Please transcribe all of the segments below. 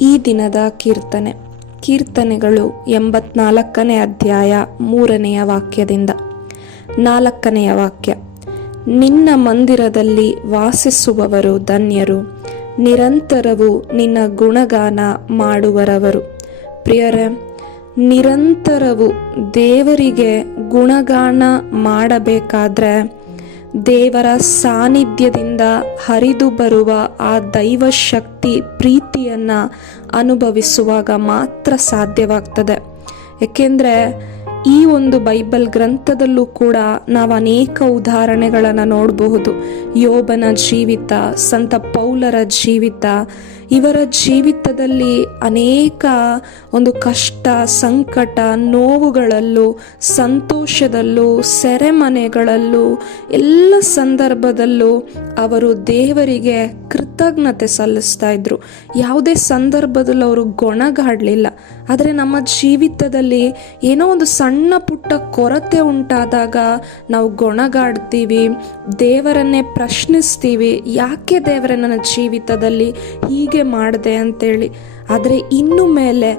ಈ ದಿನದ ಕೀರ್ತನೆಗಳು 84ನೇ ಅಧ್ಯಾಯ 3ನೇ ವಾಕ್ಯದಿಂದ. 4ನೇ ವಾಕ್ಯ. ನಿನ್ನ ಮಂದಿರದಲ್ಲಿ ವಾಸಿಸುವವರು ಧನ್ಯರು, ನಿರಂತರವೂ ನಿನ್ನ ಗುಣಗಾನ ಮಾಡುವರವರು. ಪ್ರಿಯರೇ, ನಿರಂತರವೂ ದೇವರಿಗೆ ಗುಣಗಾನ ಮಾಡಬೇಕಾದ್ರೆ ದೇವರ ಸಾನ್ನಿಧ್ಯದಿಂದ ಹರಿದು ಬರುವ ಆ ದೈವ ಶಕ್ತಿ ಪ್ರೀತಿಯನ್ನು ಅನುಭವಿಸುವಾಗ ಮಾತ್ರ ಸಾಧ್ಯವಾಗ್ತದೆ. ಏಕೆಂದರೆ ಈ ಒಂದು ಬೈಬಲ್ ಗ್ರಂಥದಲ್ಲೂ ಕೂಡ ನಾವು ಅನೇಕ ಉದಾಹರಣೆಗಳನ್ನು ನೋಡಬಹುದು. ಯೋಬನ ಜೀವಿತ, ಸಂತ ಪೌಲರ ಜೀವಿತ, ಇವರ ಜೀವಿತದಲ್ಲಿ ಅನೇಕ ಒಂದು ಕಷ್ಟ, ಸಂಕಟ, ನೋವುಗಳಲ್ಲೂ, ಸಂತೋಷದಲ್ಲೂ, ಸೆರೆಮನೆಗಳಲ್ಲೂ, ಎಲ್ಲ ಸಂದರ್ಭದಲ್ಲೂ ಅವರು ದೇವರಿಗೆ ಕೃತಜ್ಞತೆ ಸಲ್ಲಿಸ್ತಾ ಇದ್ರು. ಯಾವುದೇ ಸಂದರ್ಭದಲ್ಲೂ ಅವರು ಗೊಣಗಾಡಲಿಲ್ಲ. ಆದರೆ ನಮ್ಮ ಜೀವಿತದಲ್ಲಿ ಏನೋ ಒಂದು ಸಣ್ಣ ಪುಟ್ಟ ಕೊರತೆ ಉಂಟಾದಾಗ ನಾವು ಗೊಣಗಾಡ್ತೀವಿ, ದೇವರನ್ನೇ ಪ್ರಶ್ನಿಸ್ತೀವಿ, ಯಾಕೆ ದೇವರೇ ನನ್ನ ಜೀವಿತದಲ್ಲಿ ಹೀಗೆ ಮಾಡಿದೆ ಅಂತೇಳಿ. ಆದರೆ ಇನ್ನು ಮೇಲೆ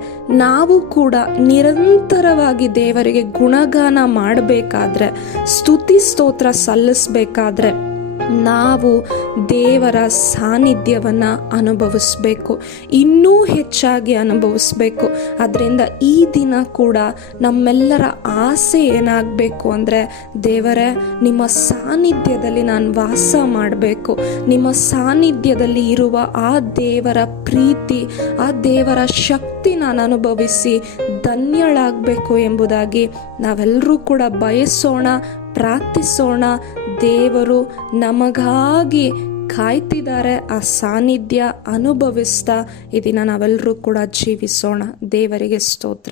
ನಾವು ಕೂಡ ನಿರಂತರವಾಗಿ ದೇವರಿಗೆ ಗುಣಗಾನ ಮಾಡಬೇಕಾದ್ರೆ, ಸ್ತುತಿ ಸ್ತೋತ್ರ ಸಲ್ಲಿಸಬೇಕಾದ್ರೆ ನಾವು ದೇವರ ಸಾನ್ನಿಧ್ಯವನ್ನು ಅನುಭವಿಸ್ಬೇಕು, ಇನ್ನೂ ಹೆಚ್ಚಾಗಿ ಅನುಭವಿಸ್ಬೇಕು. ಅದರಿಂದ ಈ ದಿನ ಕೂಡ ನಮ್ಮೆಲ್ಲರ ಆಸೆ ಏನಾಗಬೇಕು ಅಂದರೆ, ದೇವರೇ ನಿಮ್ಮ ಸಾನ್ನಿಧ್ಯದಲ್ಲಿ ನಾನು ವಾಸ ಮಾಡಬೇಕು, ನಿಮ್ಮ ಸಾನ್ನಿಧ್ಯದಲ್ಲಿ ಇರುವ ಆ ದೇವರ ಪ್ರೀತಿ, ಆ ದೇವರ ಶಕ್ತಿ ನಾನು ಅನುಭವಿಸಿ ಧನ್ಯಳಾಗಬೇಕು ಎಂಬುದಾಗಿ ನಾವೆಲ್ಲರೂ ಕೂಡ ಬಯಸೋಣ, ಪ್ರಾರ್ಥಿಸೋಣ. ದೇವರು ನಮಗಾಗಿ ಕಾಯ್ತಿದ್ದಾರೆ. ಆ ಸಾನ್ನಿಧ್ಯ ಅನುಭವಿಸ್ತಾ ಈ ದಿನ ನಾವೆಲ್ಲರೂ ಕೂಡ ಜೀವಿಸೋಣ. ದೇವರಿಗೆ ಸ್ತೋತ್ರ.